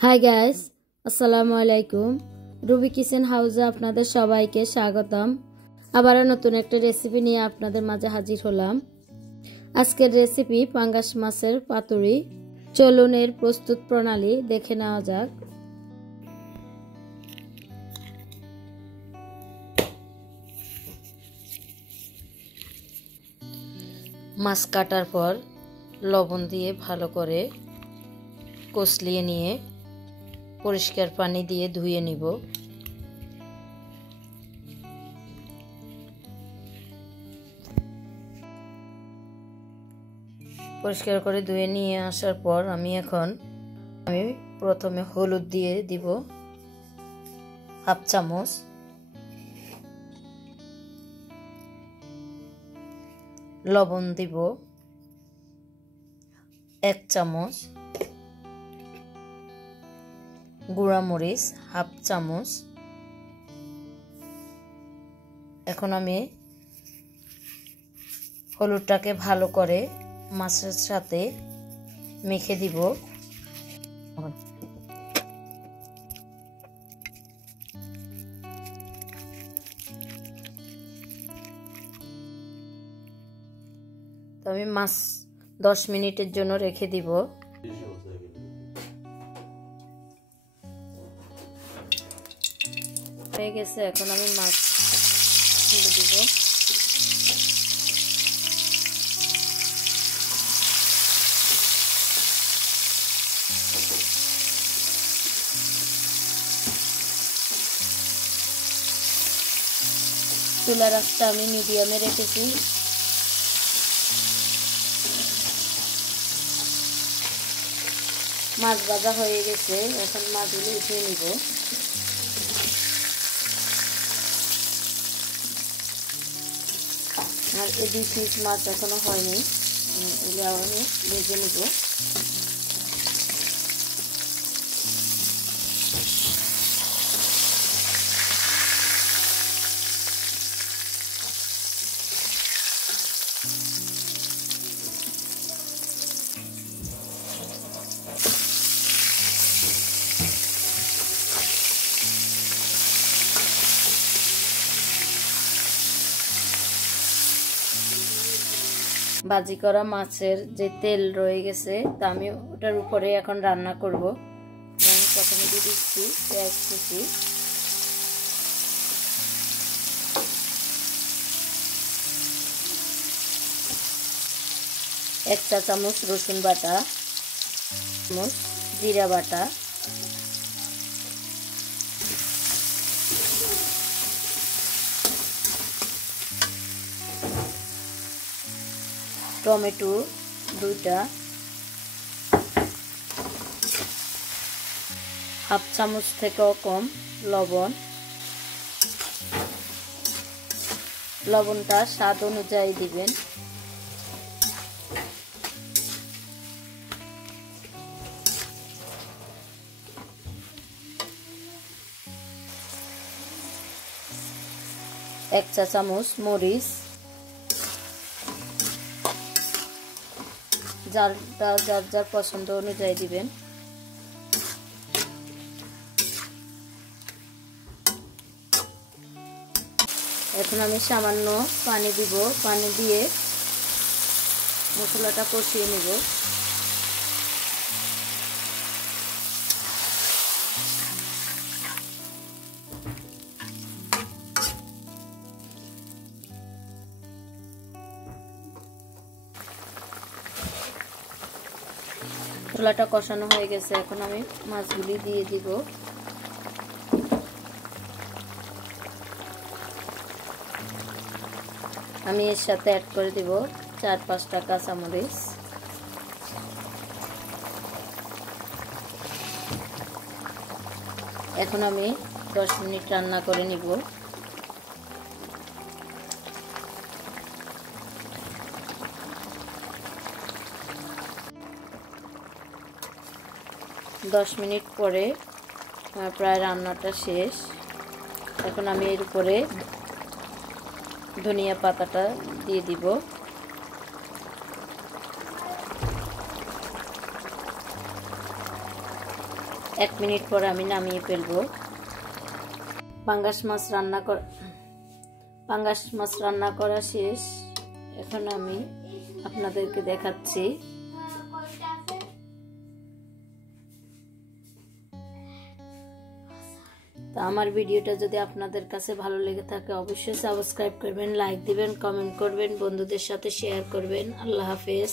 Hi guys, আসসালামু আলাইকুম। Ruby kitchen হাউসে আপনাদের সবাইকে স্বাগতম। আবারও নতুন একটা রেসিপি নিয়ে আপনাদের মাঝে হাজির হলাম। আজকের রেসিপি পাঙ্গাস মাছের পাতুরি। চলুন এর প্রস্তুত প্রণালী দেখে নেওয়া যাক। মাছ কাটার পর লবণ দিয়ে ভালো করে কষলিয়ে নিয়ে পরিষ্কার পানি দিয়ে ধুয়ে নিব। পরিষ্কার করে ধুয়ে নিয়ে আসার পর আমি প্রথমে হলুদ দিয়ে দিব হাফ চামচ, লবণ দিব 1 চামচ, গুঁড়া মরিচ হাফ চামচ। এখন আমি হলুদটাকে ভালো করে মাছের সাথে মেখে দিব। তো আমি মাছ 10 মিনিটের জন্য রেখে দিব। হয়ে গেছে, এখন আমি মাছ দিয়ে দিব। চুলার আঁচটা আমি মিডিয়ামে রেখেছি। মাছ ভাজা হয়ে গেছে, এখন মাছগুলো উঠিয়ে নিব। আর এই 2 পিস মাছ এখনো হয়নি, এগুলো আমি ভেজে নিব। ভাজি করা মাছের যে তেল রয়ে গেছে তা আমি ওটার উপরে এখন রান্না করব। আমি প্রথমে দিয়ে দিচ্ছি পেঁয়াজ কুচি, এক চা চামচ রসুন বাটা, চামচ জিরা বাটা, টমেটো 2টা, হাফ চামচ থেকেও কম লবণ। লবণটা স্বাদ অনুযায়ী দিবেন। এক চা চামচ মরিচ, যারটা যার যার পছন্দ অনুযায়ী দিবেন। এখন আমি সামান্য পানি দিব, পানি দিয়ে মশলাটা কষিয়ে নিব। মশলাটা কষানো হয়ে গেছে, এখন আমি মাছগুলি দিয়ে দিব। আমি এর সাথে অ্যাড করে দিব 4-5টা কাঁচামরিচ। এখন আমি 10 মিনিট রান্না করে নিব। দশ মিনিট পরে প্রায় রান্নাটা শেষ। এখন আমি এর উপরে ধনিয়া পাতাটা দিয়ে দিব। 1 মিনিট পর আমি নামিয়ে ফেলবো। পাঙ্গাস মাছ রান্না করা শেষ। এখন আমি আপনাদেরকে দেখাচ্ছি। তো আমার ভিডিওটা যদি আপনাদের কাছে ভালো লেগে থাকে অবশ্যই সাবস্ক্রাইব করবেন, লাইক দিবেন, কমেন্ট করবেন, বন্ধুদের সাথে শেয়ার করবেন। আল্লাহ হাফেজ।